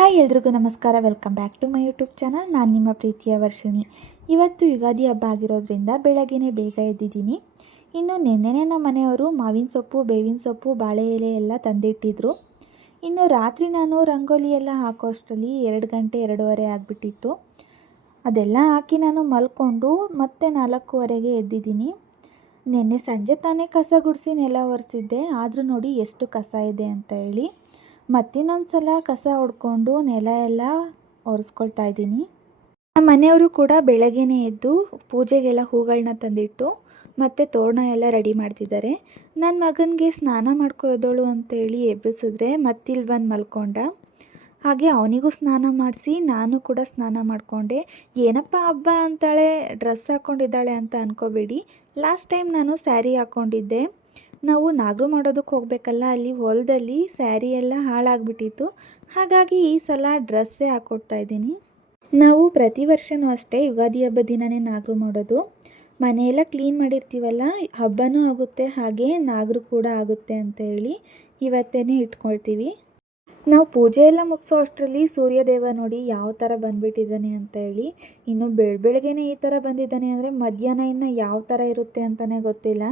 Hi ಎಲ್ರಿಗೂ ನಮಸ್ಕಾರ. Welcome back to my YouTube channel. ನಾನು ನಿಮ್ಮ ಪ್ರೀತಿಯ ವರ್ಷಿಣಿ. ಇವತ್ತು ಯುಗಾದಿ ಹಬ್ಬ ಆಗಿರೋದ್ರಿಂದ ಬೆಳಗ್ಗೆನೇ ಬೇಗ ಎದ್ದಿದ್ದೀನಿ. ಇನ್ನು ನೆನ್ನೆನೇ ನಮ್ಮ ಮನೆಯವರು ಮಾವಿನ ಸೊಪ್ಪು, ಬೇವಿನ ಸೊಪ್ಪು, ಬಾಳೆ ಎಲೆ ಎಲ್ಲ ತಂದಿಟ್ಟಿದ್ರು. ಇನ್ನು ರಾತ್ರಿ ನಾನು ರಂಗೋಲಿ ಎಲ್ಲ ಹಾಕೋ ಅಷ್ಟರಲ್ಲಿ 2 ಗಂಟೆ 2:30 ಆಗಿಬಿಟ್ಟಿತ್ತು. ಅದೆಲ್ಲ ಹಾಕಿ ನಾನು ಮಲ್ಕೊಂಡು ಮತ್ತೆ 4:15ಗೆ ಎದ್ದಿದ್ದೀನಿ. ನೆನ್ನೆ ಸಂಜೆ ತಾನೇ ಕಸ ಗುಡಿಸಿ ನೆಲ ಒರೆಸಿದ್ದೆ, ಆದರೂ ನೋಡಿ ಎಷ್ಟು ಕಸ ಇದೆ ಅಂತ ಹೇಳಿ ಮತ್ತಿನ್ನೊಂದು ಸಲ ಕಸ ಹೊಡ್ಕೊಂಡು ನೆಲ ಎಲ್ಲ ಒರೆಸ್ಕೊಳ್ತಾ ಇದ್ದೀನಿ. ನಮ್ಮ ಮನೆಯವರು ಕೂಡ ಬೆಳಗ್ಗೆನೇ ಎದ್ದು ಪೂಜೆಗೆಲ್ಲ ಹೂಗಳನ್ನ ತಂದಿಟ್ಟು ಮತ್ತು ತೋರಣ ಎಲ್ಲ ರೆಡಿ ಮಾಡ್ತಿದ್ದಾರೆ. ನನ್ನ ಮಗನಿಗೆ ಸ್ನಾನ ಮಾಡ್ಕೊಳ್ಳೋದಳು ಅಂತೇಳಿ ಎಬ್ಬಿಸಿದ್ರೆ ಮತ್ತಿಲ್ಲಿ ಬಂದು ಮಲ್ಕೊಂಡ. ಹಾಗೆ ಅವನಿಗೂ ಸ್ನಾನ ಮಾಡಿಸಿ ನಾನು ಕೂಡ ಸ್ನಾನ ಮಾಡಿಕೊಂಡೆ. ಏನಪ್ಪ ಹಬ್ಬ ಅಂತಾಳೆ ಡ್ರೆಸ್ ಹಾಕ್ಕೊಂಡಿದ್ದಾಳೆ ಅಂತ ಅಂದ್ಕೋಬೇಡಿ. ಲಾಸ್ಟ್ ಟೈಮ್ ನಾನು ಸ್ಯಾರಿ ಹಾಕ್ಕೊಂಡಿದ್ದೆ. ನಾವು ನಾಗರು ಮಾಡೋದಕ್ಕೆ ಹೋಗಬೇಕಲ್ಲ, ಅಲ್ಲಿ ಹೊಲದಲ್ಲಿ ಸ್ಯಾರಿ ಎಲ್ಲ ಹಾಳಾಗಿಬಿಟ್ಟಿತ್ತು. ಹಾಗಾಗಿ ಈ ಸಲ ಡ್ರೆಸ್ಸೇ ಹಾಕ್ಕೊಡ್ತಾ ಇದ್ದೀನಿ. ನಾವು ಪ್ರತಿ ವರ್ಷವೂ ಅಷ್ಟೇ ಯುಗಾದಿ ಹಬ್ಬದ ದಿನವೇ ನಾಗರು ಮಾಡೋದು. ಮನೆಯೆಲ್ಲ ಕ್ಲೀನ್ ಮಾಡಿರ್ತೀವಲ್ಲ, ಹಬ್ಬನೂ ಆಗುತ್ತೆ ಹಾಗೆ ನಾಗರು ಕೂಡ ಆಗುತ್ತೆ ಅಂತ ಹೇಳಿ ಇವತ್ತೇ ಇಟ್ಕೊಳ್ತೀವಿ. ನಾವು ಪೂಜೆ ಎಲ್ಲ ಮುಗಿಸೋ ಅಷ್ಟರಲ್ಲಿ ಸೂರ್ಯದೇವ ನೋಡಿ ಯಾವ ಥರ ಬಂದುಬಿಟ್ಟಿದ್ದಾನೆ ಅಂತ ಹೇಳಿ. ಇನ್ನು ಬೆಳಗ್ಗೆನೇ ಈ ಥರ ಬಂದಿದ್ದಾನೆ ಅಂದರೆ ಮಧ್ಯಾಹ್ನ ಇನ್ನು ಯಾವ ಥರ ಇರುತ್ತೆ ಅಂತಲೇ ಗೊತ್ತಿಲ್ಲ.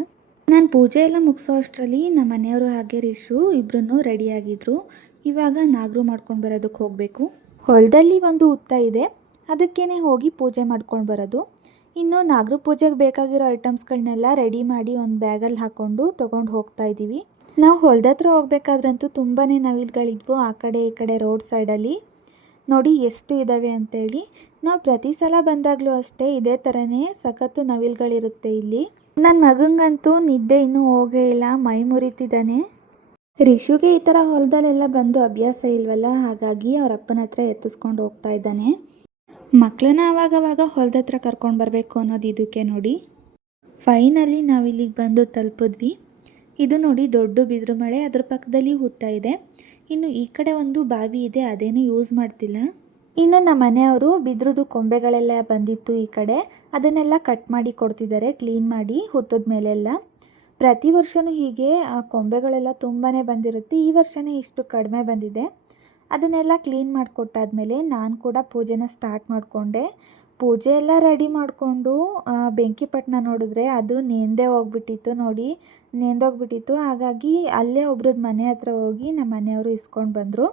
ನಾನು ಪೂಜೆ ಎಲ್ಲ ಮುಗಿಸೋ ಅಷ್ಟರಲ್ಲಿ ನಮ್ಮ ಮನೆಯವರು ಹಾಗೆ ರಿಶು ಇಬ್ಬರೂ ರೆಡಿಯಾಗಿದ್ದರು. ಇವಾಗ ನಾಗರು ಮಾಡ್ಕೊಂಡು ಬರೋದಕ್ಕೆ ಹೋಗಬೇಕು. ಹೊಲದಲ್ಲಿ ಒಂದು ಹುತ್ತ ಇದೆ, ಅದಕ್ಕೇ ಹೋಗಿ ಪೂಜೆ ಮಾಡ್ಕೊಂಡು ಬರೋದು. ಇನ್ನು ನಾಗರು ಪೂಜೆಗೆ ಬೇಕಾಗಿರೋ ಐಟಮ್ಸ್ಗಳನ್ನೆಲ್ಲ ರೆಡಿ ಮಾಡಿ ಒಂದು ಬ್ಯಾಗಲ್ಲಿ ಹಾಕ್ಕೊಂಡು ತೊಗೊಂಡು ಹೋಗ್ತಾ ಇದ್ದೀವಿ. ನಾವು ಹೊಲದ ಹತ್ರ ಹೋಗ್ಬೇಕಾದ್ರಂತೂ ತುಂಬಾ ನವಿಲುಗಳಿದ್ವು ಆ ಕಡೆ ಈ ಕಡೆ ರೋಡ್ ಸೈಡಲ್ಲಿ. ನೋಡಿ ಎಷ್ಟು ಇದ್ದಾವೆ ಅಂತೇಳಿ. ನಾವು ಪ್ರತಿ ಸಲ ಬಂದಾಗಲೂ ಅಷ್ಟೇ ಇದೇ ಥರನೇ ಸಖತ್ತು ನವಿಲುಗಳಿರುತ್ತೆ ಇಲ್ಲಿ. ನನ್ನ ಮಗಂಗಂತೂ ನಿದ್ದೆ ಇನ್ನೂ ಹೋಗೇ ಇಲ್ಲ, ಮೈ ಮುರಿತಿದ್ದಾನೆ. ರಿಶುಗೆ ಈ ಥರ ಹೊಲದಲ್ಲೆಲ್ಲ ಬಂದು ಅಭ್ಯಾಸ ಇಲ್ವಲ್ಲ, ಹಾಗಾಗಿ ಅವ್ರ ಅಪ್ಪನ ಹತ್ರ ಎತ್ತಿಸ್ಕೊಂಡು ಹೋಗ್ತಾ ಇದ್ದಾನೆ. ಮಕ್ಕಳನ್ನ ಆವಾಗವಾಗ ಹೊಲದ ಹತ್ರ ಕರ್ಕೊಂಡು ಬರಬೇಕು ಅನ್ನೋದು ಇದಕ್ಕೆ ನೋಡಿ. ಫೈನಲಿ ನಾವಿಲ್ಲಿಗೆ ಬಂದು ತಲುಪಿದ್ವಿ. ಇದು ನೋಡಿ ದೊಡ್ಡ ಬಿದಿರು ಮಳೆ, ಅದ್ರ ಪಕ್ಕದಲ್ಲಿ ಹುತ್ತ ಇದೆ. ಇನ್ನು ಈ ಕಡೆ ಒಂದು ಬಾವಿ ಇದೆ, ಅದೇನು ಯೂಸ್ ಮಾಡ್ತಿಲ್ಲ. ಇನ್ನು ನಮ್ಮ ಮನೆಯವರು ಬಿದ್ರದ್ದು ಕೊಂಬೆಗಳೆಲ್ಲ ಬಂದಿತ್ತು ಈ ಕಡೆ, ಅದನ್ನೆಲ್ಲ ಕಟ್ ಮಾಡಿ ಕೊಡ್ತಿದ್ದಾರೆ ಕ್ಲೀನ್ ಮಾಡಿ ಹುತ್ತದ ಮೇಲೆಲ್ಲ. ಪ್ರತಿ ವರ್ಷವೂ ಹೀಗೆ ಆ ಕೊಂಬೆಗಳೆಲ್ಲ ತುಂಬಾ ಬಂದಿರುತ್ತೆ. ಈ ವರ್ಷವೇ ಇಷ್ಟು ಕಡಿಮೆ ಬಂದಿದೆ. ಅದನ್ನೆಲ್ಲ ಕ್ಲೀನ್ ಮಾಡಿಕೊಟ್ಟಾದ್ಮೇಲೆ ನಾನು ಕೂಡ ಪೂಜೆನ ಸ್ಟಾರ್ಟ್ ಮಾಡಿಕೊಂಡೆ. ಪೂಜೆ ಎಲ್ಲ ರೆಡಿ ಮಾಡಿಕೊಂಡು ಬೆಂಕಿ ಪಟ್ಟಣ ನೋಡಿದ್ರೆ ಅದು ನೆಂದೇ ಹೋಗ್ಬಿಟ್ಟಿತ್ತು. ನೋಡಿ ನೆಂದೋಗ್ಬಿಟ್ಟಿತ್ತು. ಹಾಗಾಗಿ ಅಲ್ಲೇ ಒಬ್ರದ್ದು ಮನೆ ಹತ್ರ ಹೋಗಿ ನಮ್ಮ ಮನೆಯವರು ಇಸ್ಕೊಂಡು ಬಂದರು.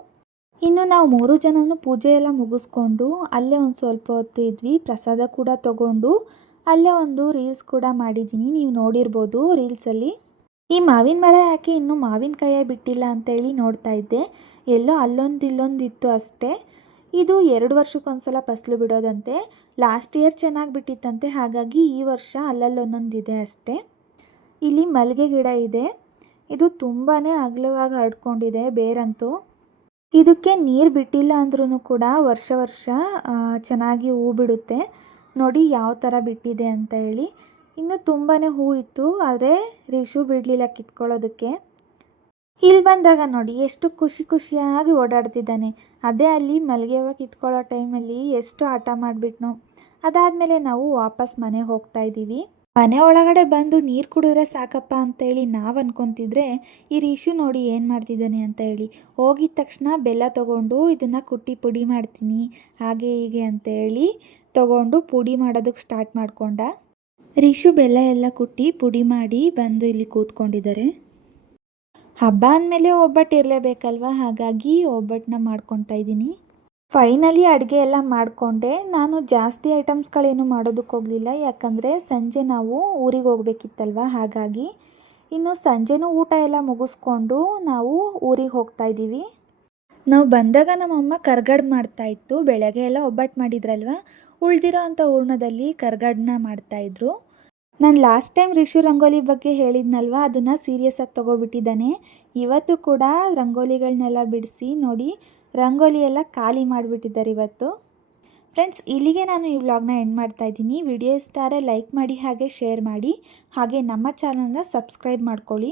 ಇನ್ನು ನಾವು 3 ಜನನೂ ಪೂಜೆ ಎಲ್ಲ ಮುಗಿಸ್ಕೊಂಡು ಅಲ್ಲೇ ಒಂದು ಸ್ವಲ್ಪ ಹೊತ್ತು ಇದ್ವಿ. ಪ್ರಸಾದ ಕೂಡ ತಗೊಂಡು ಅಲ್ಲೇ ಒಂದು ರೀಲ್ಸ್ ಕೂಡ ಮಾಡಿದ್ದೀನಿ, ನೀವು ನೋಡಿರ್ಬೋದು ರೀಲ್ಸಲ್ಲಿ. ಈ ಮಾವಿನ ಮರ ಯಾಕೆ ಇನ್ನೂ ಮಾವಿನಕಾಯೇ ಬಿಟ್ಟಿಲ್ಲ ಅಂತೇಳಿ ನೋಡ್ತಾ ಇದ್ದೆ. ಎಲ್ಲೋ ಅಲ್ಲೊಂದು ಇಲ್ಲೊಂದು ಇತ್ತು ಅಷ್ಟೇ. ಇದು 2 ವರ್ಷಕ್ಕೊಂದ್ಸಲ ಫಸಲು ಬಿಡೋದಂತೆ. ಲಾಸ್ಟ್ ಇಯರ್ ಚೆನ್ನಾಗಿ ಬಿಟ್ಟಿತ್ತಂತೆ, ಹಾಗಾಗಿ ಈ ವರ್ಷ ಅಲ್ಲಲ್ಲೊಂದೊಂದಿದೆ ಅಷ್ಟೇ. ಇಲ್ಲಿ ಮಲ್ಲಿಗೆ ಗಿಡ ಇದೆ, ಇದು ತುಂಬಾ ಅಗಲವಾಗಿ ಹರಡ್ಕೊಂಡಿದೆ ಬೇರಂತೂ. ಇದಕ್ಕೆ ನೀರು ಬಿಟ್ಟಿಲ್ಲ ಅಂದ್ರೂ ಕೂಡ ವರ್ಷ ಚೆನ್ನಾಗಿ ಹೂ ಬಿಡುತ್ತೆ. ನೋಡಿ ಯಾವ ಥರ ಬಿಟ್ಟಿದೆ ಅಂತ ಹೇಳಿ. ಇನ್ನು ತುಂಬಾ ಹೂ ಇತ್ತು, ಆದರೆ ರಿಶು ಬಿಡಲಿಲ್ಲ ಕಿತ್ಕೊಳ್ಳೋದಕ್ಕೆ. ಇಲ್ಲಿ ಬಂದಾಗ ನೋಡಿ ಎಷ್ಟು ಖುಷಿಯಾಗಿ ಓಡಾಡ್ತಿದ್ದಾನೆ. ಅದೇ ಅಲ್ಲಿ ಮಲ್ಲಿಗೆ ಹೂವು ಕಿತ್ಕೊಳ್ಳೋ ಟೈಮಲ್ಲಿ ಎಷ್ಟು ಆಟ ಮಾಡಿಬಿಟ್ನೋ. ಅದಾದಮೇಲೆ ನಾವು ವಾಪಸ್ ಮನೆಗೆ ಹೋಗ್ತಾ ಇದ್ದೀವಿ. ಮನೆ ಒಳಗಡೆ ಬಂದು ನೀರು ಕುಡಿದ್ರೆ ಸಾಕಪ್ಪ ಅಂತೇಳಿ ನಾವು ಅಂದ್ಕೊತಿದ್ರೆ ಈ ರಿಶು ನೋಡಿ ಏನು ಮಾಡ್ತಿದ್ದಾನೆ ಅಂತ ಹೇಳಿ ಹೋಗಿದ ತಕ್ಷಣ ಬೆಲ್ಲ ತೊಗೊಂಡು ಇದನ್ನು ಕುಟ್ಟಿ ಪುಡಿ ಮಾಡ್ತೀನಿ ಹಾಗೆ ಹೀಗೆ ಅಂತೇಳಿ ತೊಗೊಂಡು ಪುಡಿ ಮಾಡೋದಕ್ಕೆ ಸ್ಟಾರ್ಟ್ ಮಾಡ್ಕೊಂಡ. ರಿಶು ಬೆಲ್ಲ ಎಲ್ಲ ಕುಟ್ಟಿ ಪುಡಿ ಮಾಡಿ ಬಂದು ಇಲ್ಲಿ ಕೂತ್ಕೊಂಡಿದ್ದಾರೆ. ಹಬ್ಬ ಅಂದಮೇಲೆ ಒಬ್ಬಟ್ಟು ಇರಲೇಬೇಕಲ್ವ, ಹಾಗಾಗಿ ಒಬ್ಬಟ್ಟನ್ನ ಮಾಡ್ಕೊತಾ ಇದ್ದೀನಿ. ಫೈನಲಿ ಅಡುಗೆ ಎಲ್ಲ ಮಾಡಿಕೊಂಡೆ. ನಾನು ಜಾಸ್ತಿ ಐಟಮ್ಸ್ಗಳೇನು ಮಾಡೋದಕ್ಕೆ ಹೋಗಲಿಲ್ಲ, ಯಾಕಂದರೆ ಸಂಜೆ ನಾವು ಊರಿಗೆ ಹೋಗ್ಬೇಕಿತ್ತಲ್ವ, ಹಾಗಾಗಿ. ಇನ್ನು ಸಂಜೆನೂ ಊಟ ಎಲ್ಲ ಮುಗಿಸ್ಕೊಂಡು ನಾವು ಊರಿಗೆ ಹೋಗ್ತಾ ಇದ್ದೀವಿ. ನಾವು ಬಂದಾಗ ನಮ್ಮಮ್ಮ ಕರ್ಗಡ್ಬು ಮಾಡ್ತಾಯಿತ್ತು. ಬೆಳಗ್ಗೆ ಎಲ್ಲ ಒಬ್ಬಟ್ಟು ಮಾಡಿದ್ರಲ್ವ, ಉಳಿದಿರೋ ಅಂಥ ಹೂರ್ಣದಲ್ಲಿ ಕರ್ಗಡ್ಬನ್ನ ಮಾಡ್ತಾಯಿದ್ರು. ನಾನು ಲಾಸ್ಟ್ ಟೈಮ್ ರಿಶು ರಂಗೋಲಿ ಬಗ್ಗೆ ಹೇಳಿದ್ನಲ್ವ, ಅದನ್ನು ಸೀರಿಯಸ್ಸಾಗಿ ತೊಗೊಬಿಟ್ಟಿದ್ದಾನೆ. ಇವತ್ತು ಕೂಡ ರಂಗೋಲಿಗಳನ್ನೆಲ್ಲ ಬಿಡಿಸಿ ನೋಡಿ ರಂಗೋಲಿ ಎಲ್ಲ ಖಾಲಿ ಮಾಡಿಬಿಟ್ಟಿದ್ದಾರೆ ಇವತ್ತು. ಫ್ರೆಂಡ್ಸ್, ಇಲ್ಲಿಗೆ ನಾನು ಈ ವ್ಲಾಗ್ನ ಎಂಡ್ ಮಾಡ್ತಾ ಇದ್ದೀನಿ. ವಿಡಿಯೋ ಇಷ್ಟ ಆದರೆ ಲೈಕ್ ಮಾಡಿ ಹಾಗೆ ಶೇರ್ ಮಾಡಿ, ಹಾಗೆ ನಮ್ಮ ಚಾನಲ್ನ ಸಬ್ಸ್ಕ್ರೈಬ್ ಮಾಡ್ಕೊಳ್ಳಿ.